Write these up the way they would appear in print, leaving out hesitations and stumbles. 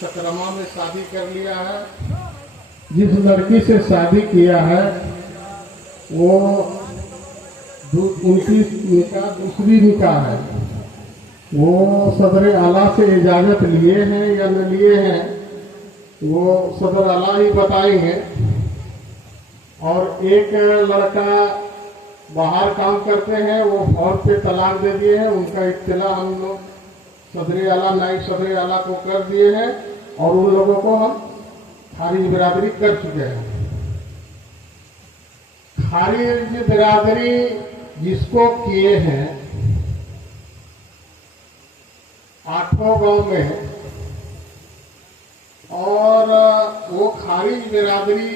सकरमा में शादी कर लिया है। जिस लड़की से शादी किया है वो उनकी निकाह दूसरी निकाह है। वो सदर आला से इजाजत लिए हैं या न लिए हैं वो सदर आला ही बताएंगे। और एक लड़का बाहर काम करते हैं, वो फौज पे तलाक दे दिए हैं। उनका इत्तला हम लोग सदर आला, नायब सदर आला को कर दिए हैं और उन लोगों को हम खारिज बिरादरी कर चुके हैं। खारिज बिरादरी जिसको किए हैं 8 गांव में, और वो खारिज बिरादरी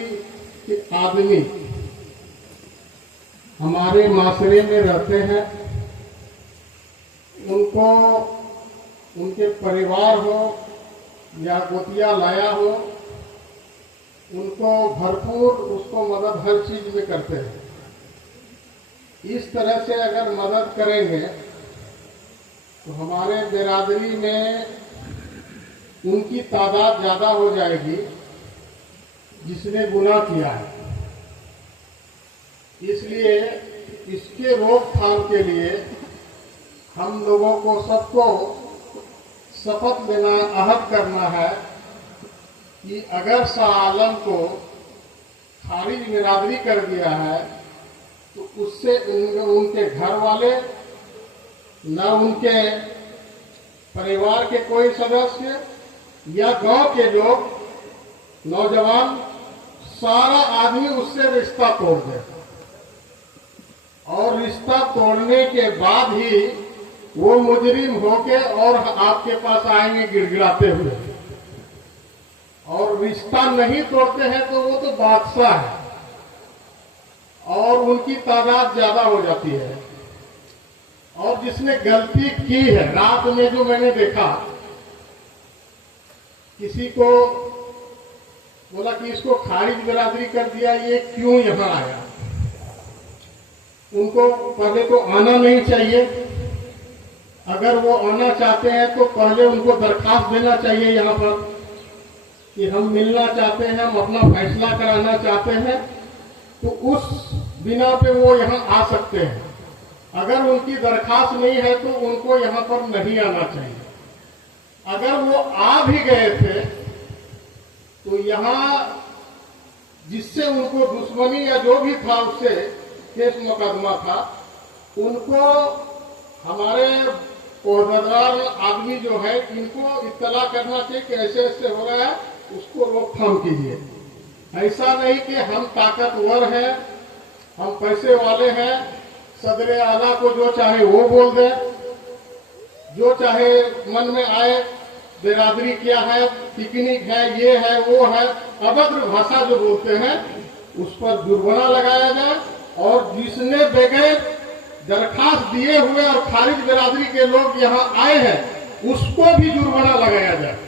के आदमी हमारे माशरे में रहते हैं। उनको उनके परिवार हो या गोतिया लाया हो, उनको भरपूर उसको मदद हर चीज में करते हैं। इस तरह से अगर मदद करेंगे तो हमारे बिरादरी में उनकी तादाद ज्यादा हो जाएगी जिसने गुनाह किया है। इसलिए इसके रोकथाम के लिए हम लोगों को सबको शपथ लेना, अहद करना है कि अगर शाह आलम को खारिज बिरादरी कर दिया है तो उससे उनके घर वाले, न उनके परिवार के कोई सदस्य या गांव के लोग, नौजवान, सारा आदमी उससे रिश्ता तोड़ दे। और रिश्ता तोड़ने के बाद ही वो मुजरिम होके और आपके पास आएंगे गिड़गिड़ाते हुए। और रिश्ता नहीं तोड़ते हैं तो वो तो बादशाह है और उनकी तादाद ज्यादा हो जाती है। और जिसने गलती की है, रात में जो मैंने देखा, किसी को बोला कि इसको खारिज बिरादरी कर दिया, ये क्यों यहां आया? उनको पहले तो आना नहीं चाहिए। अगर वो आना चाहते हैं तो पहले उनको दरखास्त देना चाहिए यहाँ पर कि हम मिलना चाहते हैं, हम अपना फैसला कराना चाहते हैं, तो उस बिना पे वो यहाँ आ सकते हैं। अगर उनकी दरखास्त नहीं है तो उनको यहाँ पर नहीं आना चाहिए। अगर वो आ भी गए थे तो यहाँ जिससे उनको दुश्मनी या जो भी था उससे केस मुकदमा था, उनको हमारे ओहदेदार आदमी जो है इनको इत्तला करना चाहिए कि ऐसे ऐसे हो रहा है, उसको रोकथाम कीजिए। ऐसा नहीं कि हम ताकतवर हैं, हम पैसे वाले हैं, सदर आला को जो चाहे वो बोल दे, जो चाहे मन में आए, बिरादरी क्या है, पिकनिक है, ये है, वो है, अभद्र भाषा जो बोलते हैं उस पर जुर्माना लगाया जाए। और जिसने बगैर दरखास्त दिए हुए और खारिज बिरादरी के लोग यहाँ आए हैं उसको भी जुर्माना लगाया जाए।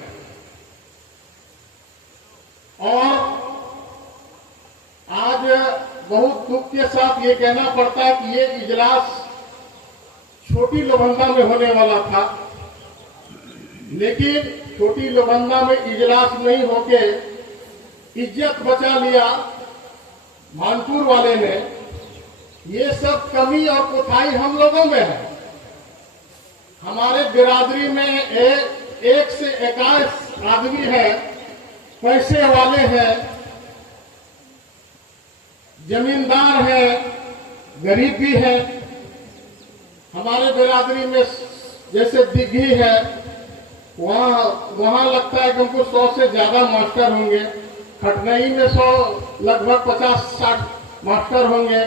और आज बहुत दुख के साथ ये कहना पड़ता है कि ये इजलास छोटी लोबंदा में होने वाला था, लेकिन छोटी लोबंदा में इजलास नहीं होके इज्जत बचा लिया मानपुर वाले ने। ये सब कमी और कोताही हम लोगों में है। हमारे बिरादरी में एक से 21 आदमी है, पैसे वाले हैं, जमींदार है, गरीब भी है। हमारे बिरादरी में जैसे दिग्घी है, वहां लगता है कि हमको 100 से ज्यादा मास्टर होंगे। खटनई में 100 लगभग 50-60 मास्टर होंगे।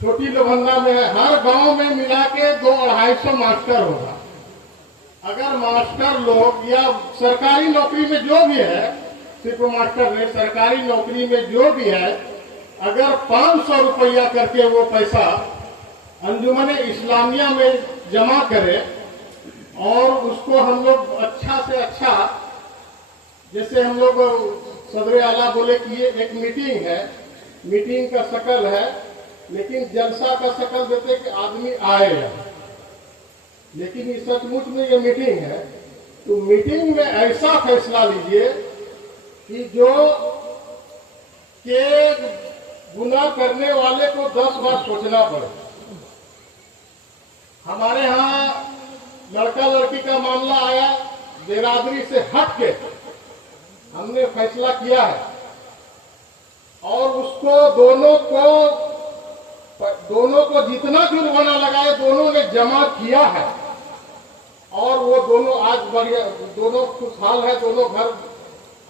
छोटी लोबंदा में हर गांव में मिला के 200-250 मास्टर होगा। अगर मास्टर लोग या सरकारी नौकरी में जो भी है, सिर्फ मास्टर नहीं, सरकारी नौकरी में जो भी है, अगर 500 रुपया करके वो पैसा अंजुमन इस्लामिया में जमा करे और उसको हम लोग अच्छा से अच्छा, जैसे हम लोग सदर आला बोले कि ये एक मीटिंग है, मीटिंग का शकल है, लेकिन जलसा का शकल देते कि आदमी आए। लेकिन इस सचमुच में ये मीटिंग है तो मीटिंग में ऐसा फैसला लीजिए कि जो के गुनाह करने वाले को 10 बार सोचना पड़े। हमारे यहाँ लड़का लड़की का मामला आया, बिरादरी से हट के हमने फैसला किया है और उसको दोनों को जितना जुर्माना लगाए दोनों ने जमा किया है और वो दोनों आज बढ़िया, दोनों खुशहाल है, दोनों घर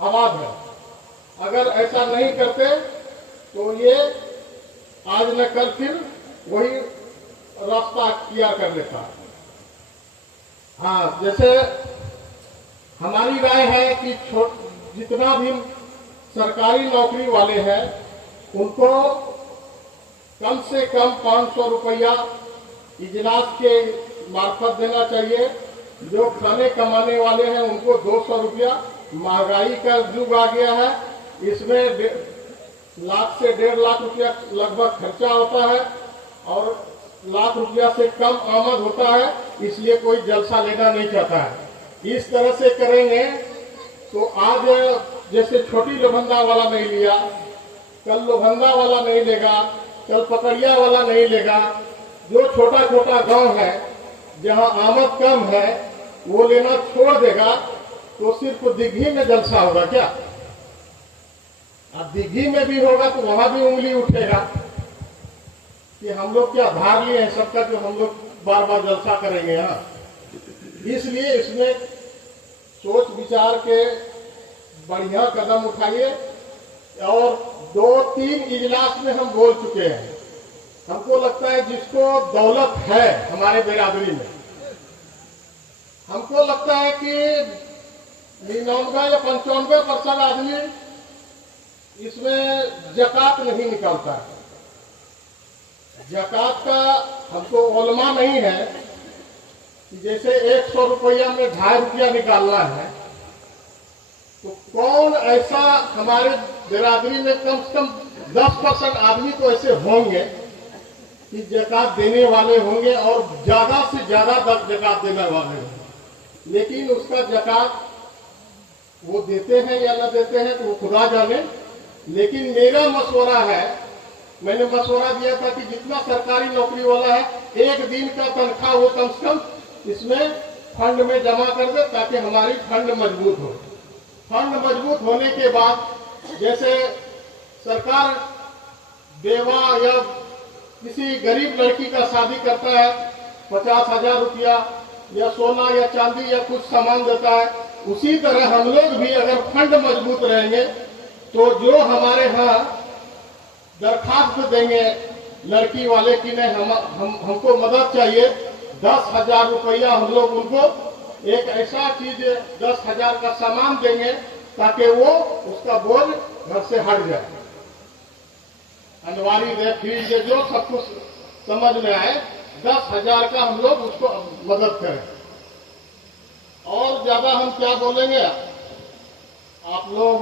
आबाद है। अगर ऐसा नहीं करते तो ये आज न कल फिर वही रास्ता किया कर लेता। हाँ, जैसे हमारी राय है कि जितना भी सरकारी नौकरी वाले हैं उनको कम से कम 500 रुपया इजलास के मार्फत देना चाहिए। जो खाने कमाने वाले हैं उनको 200 रुपया। महंगाई का युग आ गया है, इसमें लाख से 1.5 लाख रुपया लगभग खर्चा होता है और लाख रुपया से कम आमद होता है, इसलिए कोई जलसा लेना नहीं चाहता है। इस तरह से करेंगे तो आज जैसे छोटी लोभंदा वाला नहीं लिया, कल लोभंदा वाला नहीं लेगा, कल पकड़िया वाला नहीं लेगा। जो छोटा छोटा गांव है जहां आमद कम है वो लेना छोड़ देगा तो सिर्फ दिघी में जलसा होगा क्या? अब दिघी में भी होगा तो वहां भी उंगली उठेगा कि हम लोग क्या धार लिए हैं सबका, जो हम लोग बार बार जलसा करेंगे यहाँ। इसलिए इसमें सोच विचार के बढ़िया कदम उठाइए और 2-3 इजलास में हम बोल चुके हैं। हमको लगता है जिसको दौलत है हमारे बिरादरी में, हमको लगता है कि 99 या 95% आदमी इसमें जकात नहीं निकालता है। जकात का हमको ओलमा नहीं है कि जैसे 100 रुपया में 2.5 रुपया निकालना है, तो कौन ऐसा हमारे बिरादरी में कम से कम 10% आदमी तो ऐसे होंगे कि जकात देने वाले होंगे और ज्यादा से ज्यादा जकात देने वाले होंगे। लेकिन उसका जकात वो देते हैं या न देते हैं तो वो खुदा जाने। लेकिन मेरा मशवरा है, मैंने मशवरा दिया था कि जितना सरकारी नौकरी वाला है 1 दिन का तनख्वाह वो कम से कम इसमें फंड में जमा कर दे ताकि हमारी फंड मजबूत हो। फंड मजबूत होने के बाद जैसे सरकार बेवा या किसी गरीब लड़की का शादी करता है 50,000 रुपया या सोना या चांदी या कुछ सामान देता है, उसी तरह हम लोग भी अगर फंड मजबूत रहेंगे तो जो हमारे यहाँ दरखास्त देंगे लड़की वाले की नहीं हमको मदद चाहिए 10,000 रुपया, हम लोग उनको एक ऐसा चीज 10,000 का सामान देंगे ताकि वो उसका बोझ घर से हट जाए। अनवारी दे फिर जो सब कुछ समझ में आए, 10,000 का हम लोग उसको मदद करें। और ज्यादा हम क्या बोलेंगे, आप लोग